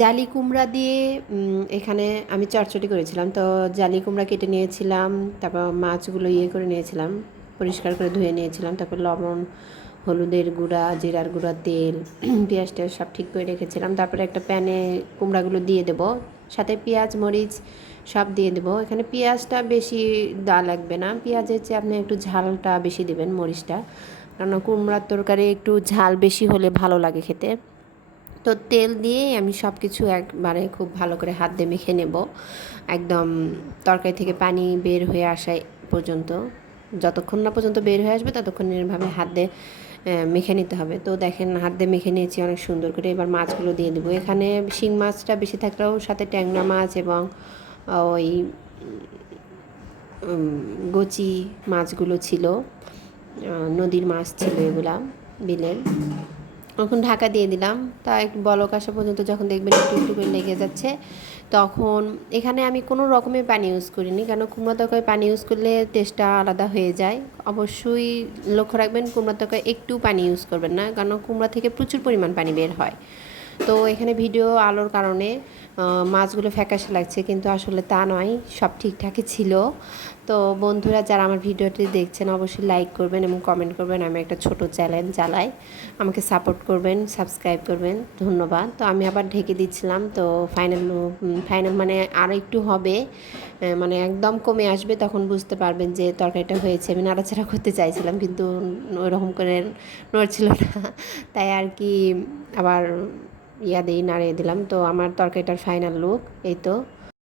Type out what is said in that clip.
জালি কুমড়া দিয়ে এখানে আমি চচ্চড়ি করেছিলাম। তো জালি কুমড়া কেটে নিয়েছিলাম, তারপর মাছগুলো করে নিয়েছিলাম, পরিষ্কার করে ধুয়ে নিয়েছিলাম। তারপর লবণ, হলুদের গুঁড়া, জিরার গুঁড়া, তেল, পেঁয়াজ টেয়াজ সব ঠিক করে রেখেছিলাম। তারপরে একটা প্যানে কুমড়াগুলো দিয়ে দেবো, সাথে পেঁয়াজ মরিচ সব দিয়ে দেবো। এখানে পেঁয়াজটা বেশি লাগবে না, পেঁয়াজের চেয়ে আপনি একটু ঝালটা বেশি দেবেন, মরিচটা, কারণ কুমড়ার তরকারি একটু ঝাল বেশি হলে ভালো লাগে খেতে। তো তেল দিয়ে আমি সব কিছু একবারে খুব ভালো করে হাত দিয়ে মেখে নেব, একদম তরকারি থেকে পানি বের হয়ে আসা পর্যন্ত। যতক্ষণ না পর্যন্ত বের হয়ে আসবে ততক্ষণ এরভাবে হাত দিয়ে মেখে নিতে হবে। তো দেখেন হাত দিয়ে মেখে নিয়েছি অনেক সুন্দর করে। এবার মাছগুলো দিয়ে দেবো। এখানে শিং মাছটা বেশি থাকলেও সাথে ট্যাংরা মাছ এবং ওই গচি মাছগুলো ছিল, নদীর মাছ ছিল এগুলা, বিলের। এখন ঢাকা দিয়ে দিলাম। তা একটু বলক আসা পর্যন্ত যখন দেখবেন একটু একটু করে লেগে যাচ্ছে, তখন এখানে আমি কোনো রকমের পানি ইউজ করিনি, কারণ কুমড়া তরকারি পানি ইউজ করলে টেস্টটা আলাদা হয়ে যায়। অবশ্যই লক্ষ্য রাখবেন কুমড়া তরকারি একটু পানি ইউজ করবেন না, কারণ কুমড়া থেকে প্রচুর পরিমাণ পানি বের হয়। তো এখানে ভিডিও আলোর কারণে মাছগুলো ফ্যাকাশে লাগছে, কিন্তু আসলে তা নয়, সব ঠিকঠাকই ছিল। তো বন্ধুরা যারা আমার ভিডিওটি দেখছেন অবশ্যই লাইক করবেন এবং কমেন্ট করবেন। আমি একটা ছোট চ্যানেল চালাই, আমাকে সাপোর্ট করবেন, সাবস্ক্রাইব করবেন, ধন্যবাদ। তো আমি আবার ঢেকে দিচ্ছিলাম। তো ফাইনাল ফাইনাল মানে আরও একটু হবে, মানে একদম কমে আসবে, তখন বুঝতে পারবেন যে তরকারিটা হয়েছে। আমি নাড়াচাড়া করতে চাইছিলাম কিন্তু ওইরকম করে নড়ছিল না, তাই আর কি আবার নাড়িয়ে দিলাম। তো আমার তরকারিটার ফাইনাল লুক এই তো।